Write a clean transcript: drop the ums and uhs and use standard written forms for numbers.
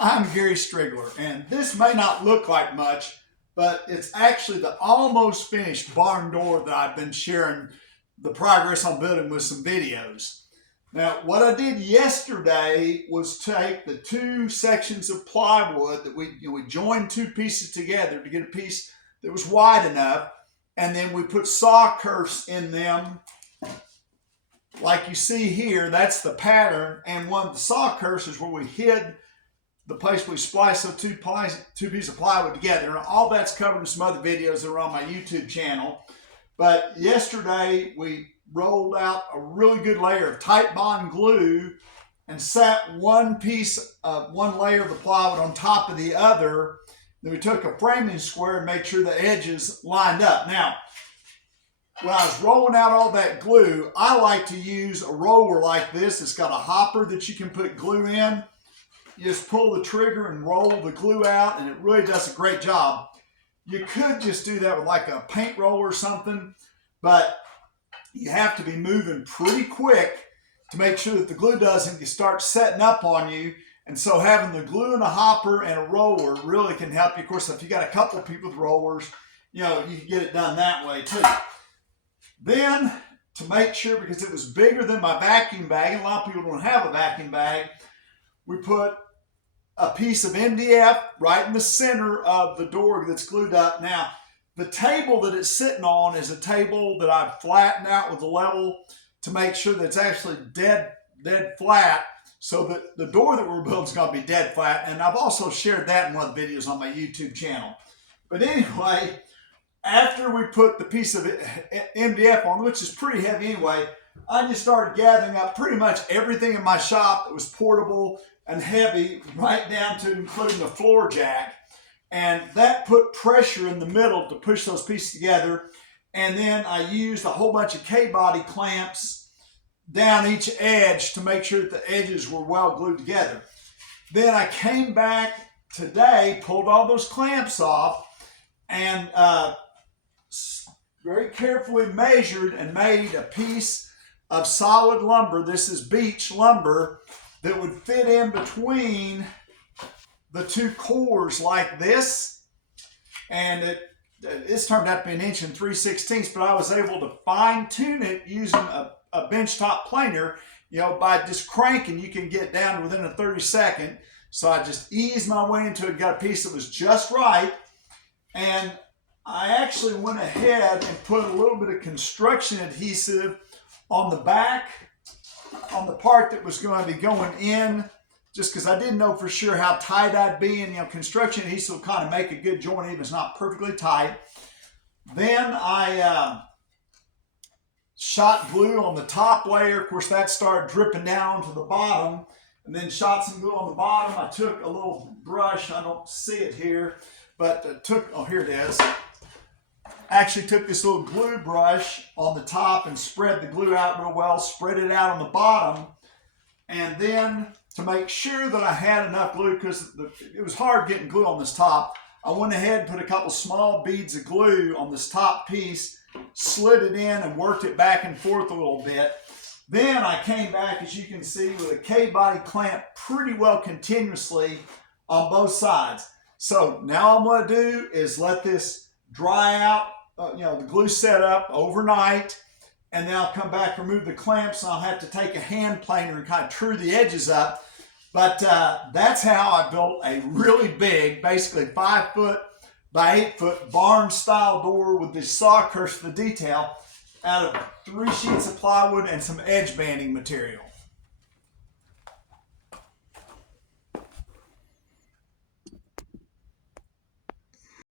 I'm Gary Striegler, and this may not look like much, but it's actually the almost finished barn door that I've been sharing the progress on building with some videos. Now, what I did yesterday was take the two sections of plywood that we joined two pieces together to get a piece that was wide enough, and then we put saw kerfs in them like you see here. That's the pattern, and one of the saw kerfs is where we hid the place where we spliced those two pieces of plywood together. And all that's covered in some other videos that are on my YouTube channel. But yesterday we rolled out a really good layer of tight bond glue and sat one layer of the plywood on top of the other. Then we took a framing square and made sure the edges lined up. Now, when I was rolling out all that glue, I like to use a roller like this. It's got a hopper that you can put glue in. You just pull the trigger and roll the glue out, and it really does a great job. You could just do that with like a paint roller or something, but you have to be moving pretty quick to make sure that the glue doesn't start setting up on you. And so having the glue in a hopper and a roller really can help you. Of course, if you got a couple of people with rollers, you can get it done that way too. Then, to make sure, because it was bigger than my vacuum bag, and a lot of people don't have a vacuum bag, we put a piece of MDF right in the center of the door that's glued up. Now, the table that it's sitting on is a table that I've flattened out with a level to make sure that it's actually dead flat, so that the door that we're building is going to be dead flat. And I've also shared that in one of the videos on my YouTube channel. But anyway, after we put the piece of MDF on, which is pretty heavy anyway, I just started gathering up pretty much everything in my shop that was portable and heavy, right down to including the floor jack. And that put pressure in the middle to push those pieces together. And then I used a whole bunch of K-body clamps down each edge to make sure that the edges were well glued together. Then I came back today, pulled all those clamps off, and very carefully measured and made a piece of solid lumber. This is beech lumber that would fit in between the two cores like this. And it's turned out to be 1 3/16", but I was able to fine tune it using a benchtop planer. By just cranking, you can get down within a 30-second. So I just eased my way into it, got a piece that was just right. And I actually went ahead and put a little bit of construction adhesive on the back, on the part that was going to be going in, just because I didn't know for sure how tight I'd be. And construction adhesive will kind of make a good joint even if it's not perfectly tight. Then I shot glue on the top layer. Of course, that started dripping down to the bottom, and then shot some glue on the bottom. I took a little brush, I don't see it here, but here it is. Actually took this little glue brush on the top and spread the glue out real well, spread it out on the bottom. And then to make sure that I had enough glue, because it was hard getting glue on this top, I went ahead and put a couple small beads of glue on this top piece, slid it in and worked it back and forth a little bit. Then I came back, as you can see, with a K-body clamp pretty well continuously on both sides. So now all I'm going to do is let this dry out, the glue set up overnight, and then I'll come back, remove the clamps, and I'll have to take a hand planer and kind of true the edges up. But that's how I built a really big, basically 5 foot by 8 foot barn style door with this saw kerfs for the detail out of 3 sheets of plywood and some edge banding material.